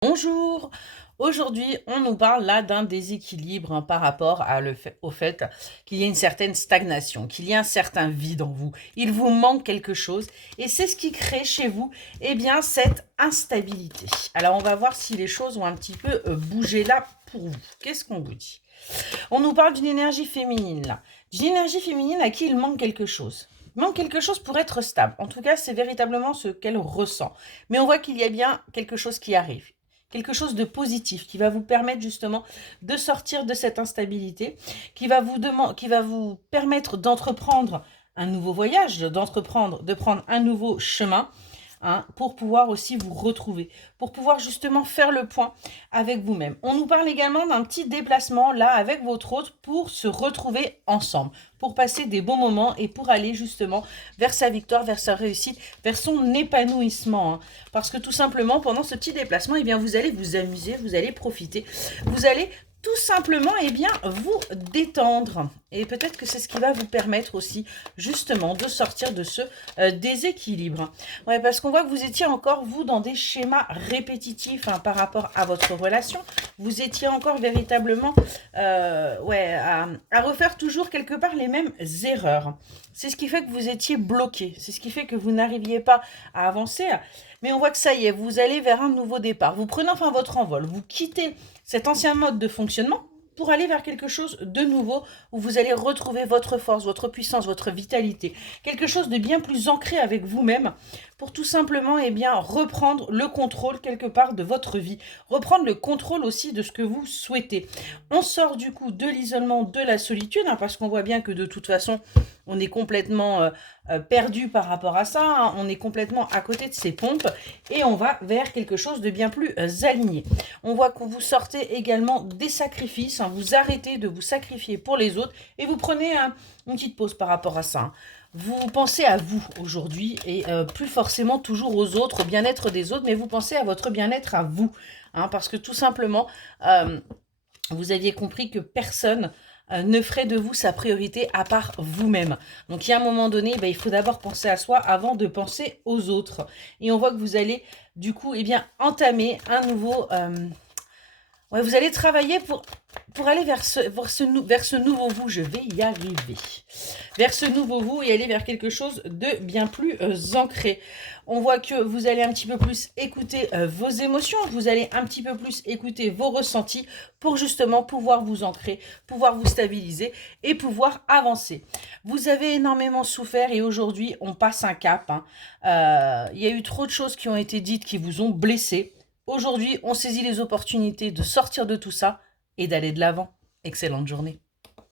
Bonjour, aujourd'hui on nous parle là d'un déséquilibre par rapport au fait qu'il y a une certaine stagnation, qu'il y a un certain vide en vous, il vous manque quelque chose et c'est ce qui crée chez vous cette instabilité. Alors on va voir si les choses ont un petit peu bougé là pour vous. Qu'est-ce qu'on vous dit? On nous parle d'une énergie féminine là, d'une énergie féminine à qui il manque quelque chose. Il manque quelque chose pour être stable. En tout cas, c'est véritablement ce qu'elle ressent. Mais on voit qu'il y a bien quelque chose qui arrive. Quelque chose de positif qui va vous permettre justement de sortir de cette instabilité, qui va vous permettre d'entreprendre un nouveau voyage, de prendre un nouveau chemin, pour pouvoir aussi vous retrouver, pour pouvoir justement faire le point avec vous-même. On nous parle également d'un petit déplacement là avec votre hôte pour se retrouver ensemble, pour passer des bons moments et pour aller justement vers sa victoire, vers sa réussite, vers son épanouissement. Parce que tout simplement, pendant ce petit déplacement, vous allez vous amuser, vous allez profiter, vous allez tout simplement vous détendre. Et peut-être que c'est ce qui va vous permettre aussi justement de sortir de ce déséquilibre. Ouais, parce qu'on voit que vous étiez encore, vous, dans des schémas répétitifs par rapport à votre relation. Vous étiez encore véritablement à refaire toujours quelque part les mêmes erreurs. C'est ce qui fait que vous étiez bloqué. C'est ce qui fait que vous n'arriviez pas à avancer. Mais on voit que ça y est, vous allez vers un nouveau départ. Vous prenez enfin votre envol. Vous quittez cet ancien mode de fonctionnement pour aller vers quelque chose de nouveau où vous allez retrouver votre force, votre puissance, votre vitalité. Quelque chose de bien plus ancré avec vous-même pour tout simplement reprendre le contrôle quelque part de votre vie. Reprendre le contrôle aussi de ce que vous souhaitez. On sort du coup de l'isolement, de la solitude, parce qu'on voit bien que de toute façon, on est complètement perdu par rapport à ça. On est complètement à côté de ses pompes et on va vers quelque chose de bien plus aligné. On voit que vous sortez également des sacrifices, vous arrêtez de vous sacrifier pour les autres et vous prenez une petite pause par rapport à ça. Vous pensez à vous aujourd'hui et plus forcément toujours aux autres, au bien-être des autres, mais vous pensez à votre bien-être à vous. Parce que tout simplement, vous aviez compris que personne ne ferait de vous sa priorité à part vous-même. Donc il y a un moment donné, il faut d'abord penser à soi avant de penser aux autres. Et on voit que vous allez du coup entamer un nouveau... vous allez travailler pour aller vers ce nouveau vous. Je vais y arriver. Vers ce nouveau vous et aller vers quelque chose de bien plus ancré. On voit que vous allez un petit peu plus écouter vos émotions, vous allez un petit peu plus écouter vos ressentis pour justement pouvoir vous ancrer, pouvoir vous stabiliser et pouvoir avancer. Vous avez énormément souffert et aujourd'hui, on passe un cap. Il y a eu trop de choses qui ont été dites qui vous ont blessé. Aujourd'hui, on saisit les opportunités de sortir de tout ça et d'aller de l'avant. Excellente journée.